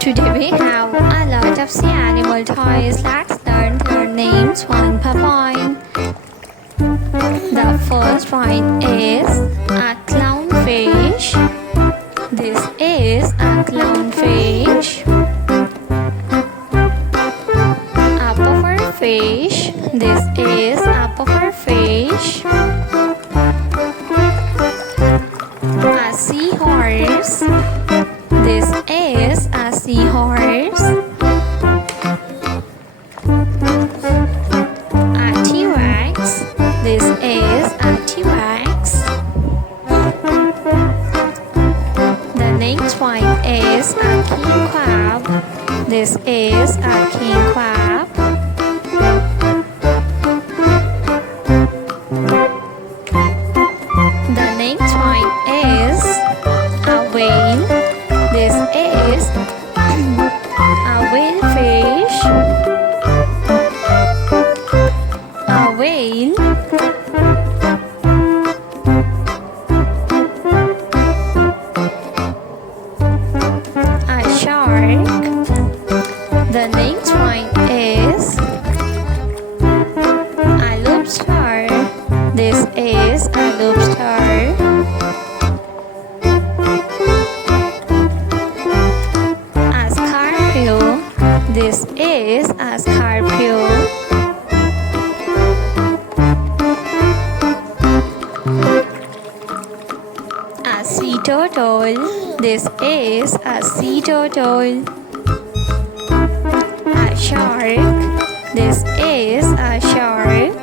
Today we have a lot of sea animal toys. Let's learn their names one by one. The first one is a clownfish. This is a clownfish. A pufferfish. This is a pufferfish. A seahorse. This is a seahorse. A T-Rex. This is a T-Rex. The next one is a king crab. This is a king crab. The next one is a whale. This is a whale fish. A whale. A shark. The next one is a lobster. This is a lobster. A scorpio. This is a scorpio. A sea turtle. This is a sea turtle. A shark. This is a shark.